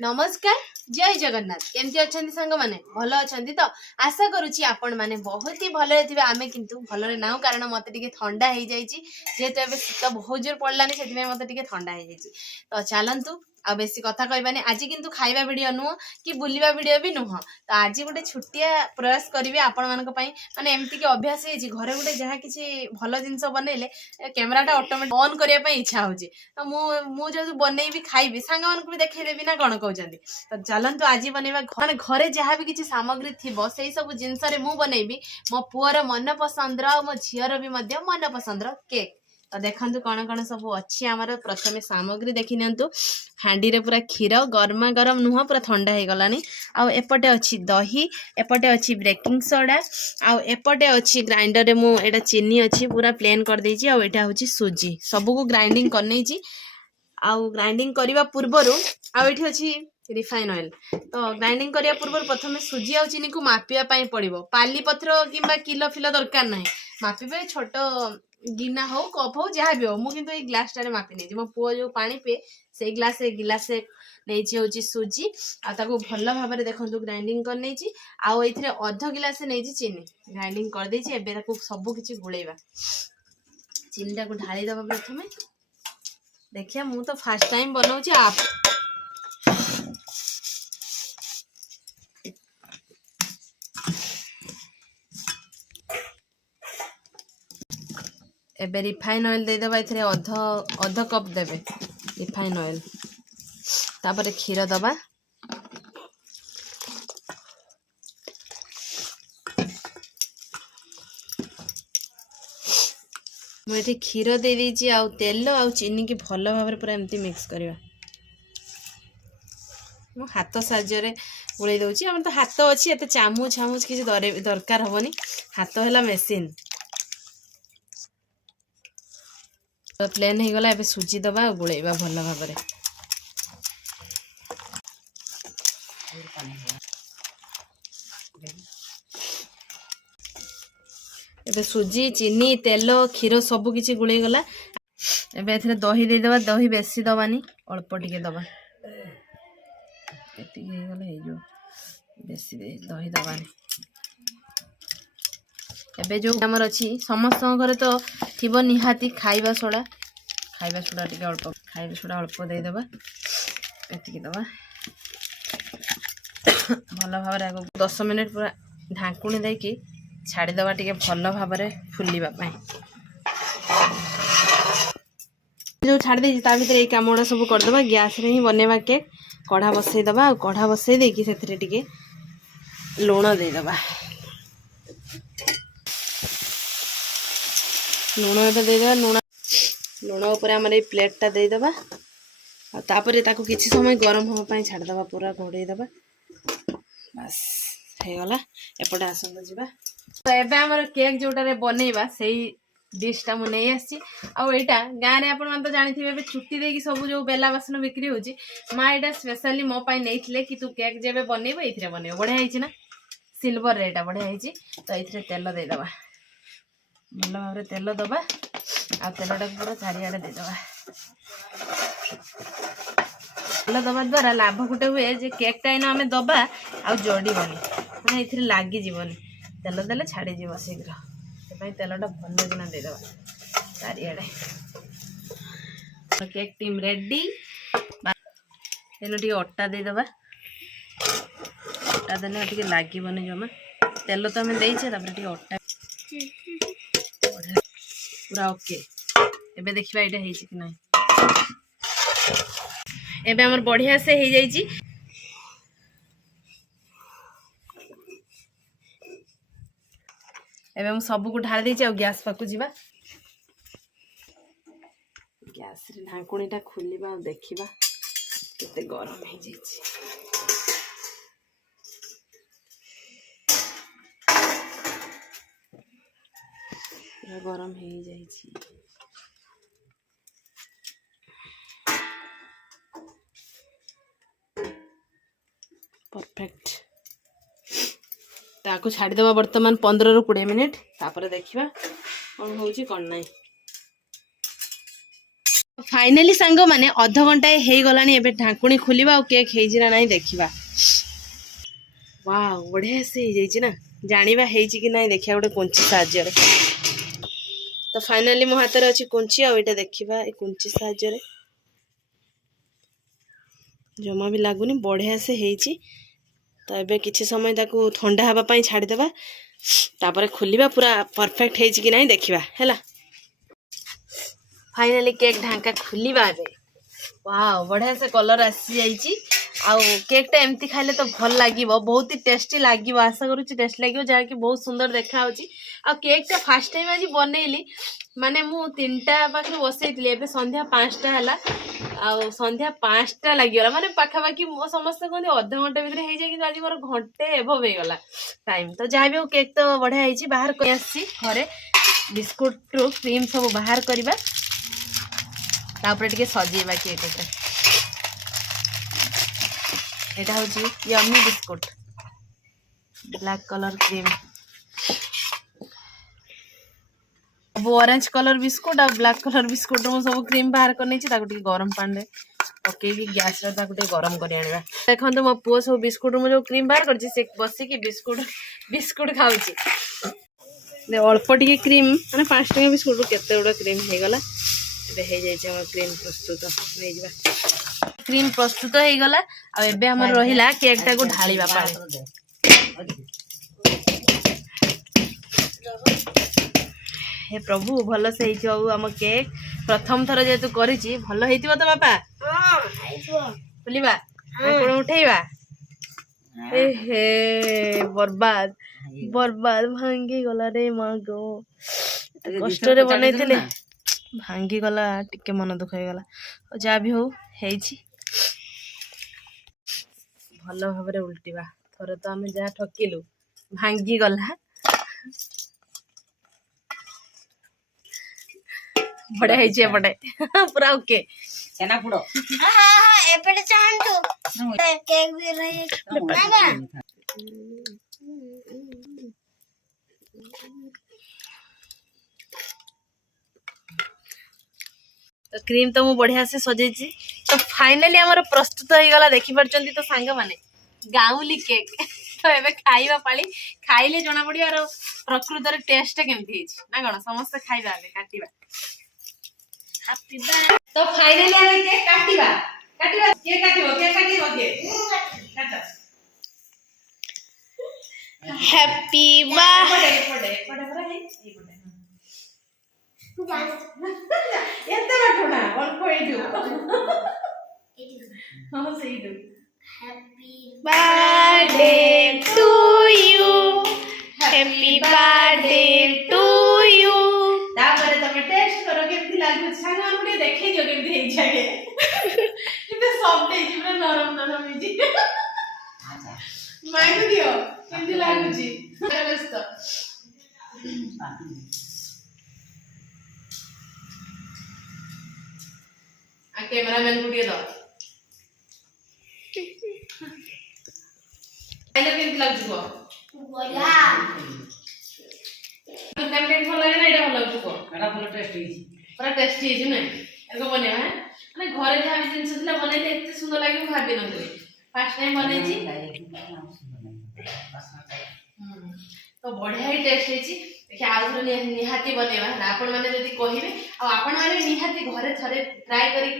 नमस्कार जय जगन्नाथ केमती अच्छा सांग मैंने भल अच्छा तो आशा करुच्ची आपण मैंने बहुत ही भले थे आम कितु भल ना कारण मत ठंडा हो जाए जेहेतु ए शीत बहुत जोर पड़ानी से मत ठंडा हो जाए तो चलतु आ बेसी कथा कहबानी आज किंतु खाइबा वीडियो नुह कि बुलिबा वीडियो भी नुह तो आज गोटे छुटिया प्रयास करी आपण माने एमती कि अभ्यास है घरे गोटे जहाँ किसी भल जिनस बनइले कैमराटा ऑटोमेटिक ऑन करने इच्छा हो जो बनइबी खाइबी सांग मानक भी देखदेवी ना कौन कहते तो चलतु आज बनइबा माने घरे जहाँ भी किसी सामग्री थी से सब जिनस मु बनइबी मो पुअर मन पसंद मो झीर भी मन पसंद केक तो देखु कौन कौन सब अच्छी आमर प्रथम सामग्री देखी नियंतु हांडी रे पूरा क्षीर गरमा गरम नुह पूरा ठंडा हो गलानी आउटे अच्छी दही एपटे अच्छी बेकिंग सोडा आउटे अच्छी ग्राइंडर रे मु एटा चीनी अच्छी पूरा प्लेन कर देछि आउ एटा होछि सुजी सब को ग्राइंडिंग करने आउ ग्राइंडिंग करने पूर्वर आउठी अच्छी रिफाइन ऑयल तो ग्राइंडिंग करने पूर्व प्रथम सुजी आ चीनी को मापिया पड़ो पाली पत्र कि किलो फिलो दरकार ना मापिबे छोट गिना हो कप हो जहाँ भी हो मुझे ये ग्लास टारे मापी नहीं मो पुओ जो पानी पिए से गिलासे नहीं सुजी आको भल भाव में देखो ग्राइंडिंग कर आउ अध गिलासे नहीं चीनी ग्राइंडिंग कर देछि एबे ताको सब किछि गुळेबा चीनी टाको ढाली दबा प्रथमे देखिया मु तो फर्स्ट टाइम बनाउछि आप एबे रिफाइन ऑयल दे दबा इथरे अध कप देबे रिफाइन ऑयल तापर क्षीर दबा मुझे क्षीर दे दीजिए आउ तेल आउ चीनी की भल भाव पूरा एमती मिक्स करवा मो हाथ साहाय्य गुड़े दूसरी आम तो हाथ अच्छी एत चामच चामच किसी दरकार हेनी हाथ है मेसीन तो प्लेन हो गला एबे सुजी दबा गुड़ेबा भल भाव में एबे सुजी चीनी तेल क्षीर सब किसी गुड़े गला एबे एथरे दही दे दबा दही बेसी दबानी अल्प टिके दबा एति हे गले हे जो बेसी दही दबानी एबे जो हमर अछि समस्त घरे तो थिबो निहाती खाइबा सोडा टिके अल्प खाइबा सोडा अल्प दे दबा एति के दबा भल भाव रे 10 मिनिट पूरा ढांकुणी दे कि छाड़ी दबा टिके भल भाव में फुलिबा पई जो छाड़ दे ता भीतर ए कामोडा सब कर दबा गैस रे ही बनेबा केक कढ़ा बसई दबा कढ़ा बसई दे कि सेथरे टिके लूण दे दबा लूण एटा दे दबा लूण ऊपर हमर ए प्लेटटा दे दबा आ तापर ताको किछि समय गरम होबा पई छाड़ दबा पूरा घोड़े दबा बस हे गला एपटे आसंद जिबा तो एबे हमर केक जोटा रे बनेबा सेही डिशटा मु नहीं आसी आईटा गाँव में आप तो जानी चुटी देकी सब जो बेला बासन बिक्री होची माँ यहाँ स्पेशली मो पाई नहीं कि तू केक जेबे बनइब ये बनइब बढ़िया है ना सिल्वर रे एटा बढ़िया है तो ये तेल देदबा भल भाव में तेल दबा आ तेलटा पूरा चारिआडे देदबा तेल दबा द्वारा लाभ गोटे हुए जे केकटा एना आम दबा आ जड़बनी मैंने ये लगिजनी तेल देले छाड़ी जीव शीघ्र से तेलटा भल किना देदबा चारिआडे केक टीम रेडी तेल टे अटा देदबा अटा देने टे लगे जमा तेल तो आम देचे टे अटा पूरा ओके एबे देखिबा एटा हेछि कि नै एबे हमर बढ़िया से हे जाइछि एबे हम सब को ढाल देछि आ गैस पाकु जिबा गैस रे ढांकुणीटा खुलिबा देखिबा केते गरम हे जाइछि गरम हो जाइछि परफेक्ट ताको छाड़ी दबा वर्तमान 15 ରୁ 20 मिनिट तापर देखिबा कोन होउछि कोन नै फाइनाली सांग माने अध घंटा हे गलानी एबे ढाकुणी खोलिबा और केक हेइजिना नाही देखिबा। वाह बढ़िया से हे जाइछि ना जानिबा हेइछि कि नाही देखिया गोटे कुंची साहाଯ୍य रे। तो फाइनाली मो हाथ रे अछि कुंची आ एटा देखिबा ए कुंची साहाଯ୍य रे जमा भी लागुनी बढ़िया से हेइछि। तो एबे किछि समय ताकू ठंडा हवा पई छाडी देबा तापरे खोलिबा पूरा परफेक्ट हेइछि कि नाही देखिबा हैला। फाइनाली केक ढांका खुलिबा एबे वाह बढ़िया से कलर आसी जाइछि आउ केक टा एमती खाइले तो भल लागिवो बहुत ही टेस्टी लागिवो आशा करूछि टेस्ट लागिवो जा कि बहुत सुंदर देखा होछि। आ केक टा फर्स्ट टाइम आज बनैली माने मु 3टा पाखे बसैतली एबे संध्या 5टा हला आउ संध्या 5टा लागिगला माने पाखा पाखी समस्त कहते अध घंटे भितर हे जाय कि आज मोर घंटे एभव हे गला टाइम। तो जा भी केक तो बढ़िया हेछि बाहर कर आसी घरे बिस्कुट रो क्रीम सब बाहर करबा तापर टिके सजेबा केक रे। एटा होची yummy biscuit black colour cream अब ऑरेंज कलर बिस्कुट और ब्लैक कलर बिस्कुट मो सब क्रीम बाहर कर नेछि ताको टिके गरम पानी रे ओके कि गैस रे ताको टिके गरम करी आनिबा। देखंतु मो पुओ सब बिस्कुट मो जो क्रीम बाहर करछि से बसी कि बिस्कुट खाउछि ले अल्प टिके क्रीम माने 5 टका बिस्कुट रो केते उडा क्रीम हे गला एबे हे जाय छै हमर क्रीम प्रस्तुत नै जिबा क्रीम प्रस्तुत हो गला आ एबे हमर रहिला केक टा को ढाळीबा पानी। हे प्रभु भल से हेइछो हम केक प्रथम थर जेतु करिछि भल हेइतिबो तो बापा हां हेइछो बोलिबा कोन उठेइबा ए हे बर्बाद बर्बाद भांगी गला रे मागो कष्ट रे बनैथिले भांगी गला टिके मन दुख हो गला जा भी हो हेइछि भल भाबरे उल्टीबा थरे तो आमे जा ठकिलु भांगी गला बड़े हेइछि एपटे पूरा ओके चना पुड़ो हां हां एपटे चाहंतु केक भी रही बाबा तो क्रीम तो मु बढ़िया से सजेछि। तो फाइनली हमर प्रस्तुत हो गला देखि परचंती तो सांग माने गाउली केक तो एबे खाइबा पाली खाइले जणा पड़ी आरो प्रकृत रे टेस्ट केमथि हिछ ना कोन समस्त खाइबा बे काटिबा हैप्पी बर्थडे। तो फाइनली हम केक काटिबा केक काटिबो के काट हैप्पी बर्थडे पड़े हे ए पड़े एते बाटोना अल्प एइदु हां सेइदु happy birthday to you happy birthday to you तापर तमे टेस्ट करो केमथि लागु सांग हमरे देखै दियो केमथि हेइ छागे किते सॉफ्ट हेइ पूरा नरम नरम हेइ अच्छा माइक दियो केमथि लागु छी व्यस्त आ कैमरामैन को दिए दो आइलो केमथि लागु बोला कंटेंट भल लागे ना एटा भल लागु को एटा फुल टेस्ट हिची पूरा टेस्टी है ना एको बने है माने घरे जा जिंस दिला बनेले एते सुंदर लागे भाबी नथले फर्स्ट टाइम बने छी तो बढ़िया ही टेस्ट हेची देखि आउथर निहाती बनेबा आपण माने जदी कहिबे आ आपण माने निहाती घरे थरे ट्राई करी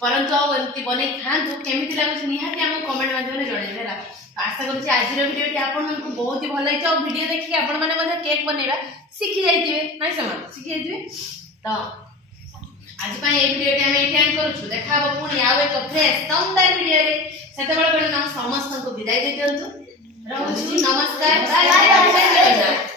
परंतु आ एंती बने खांतु केमिति लागु निहाती हम कमेंट माध्यम रे जणैबेला। आशा करूँ आज भिडियो आपण मानकु बहुत ही भल लगी और वीडियो देखिए आपण माने मध्ये केक बनेबा सीखी जाइतिबे नाइ समान सीखी जाइतिबे। तो आज पय ए वीडियो टे हम एटेंड करूछु देखाबो पुनी आउ एक फ्रेश दमदार वीडियो रे सेते बड़ बड़ हम समस्त को विदाई दे दियंतु रहूछु नमस्कार बाय बाय।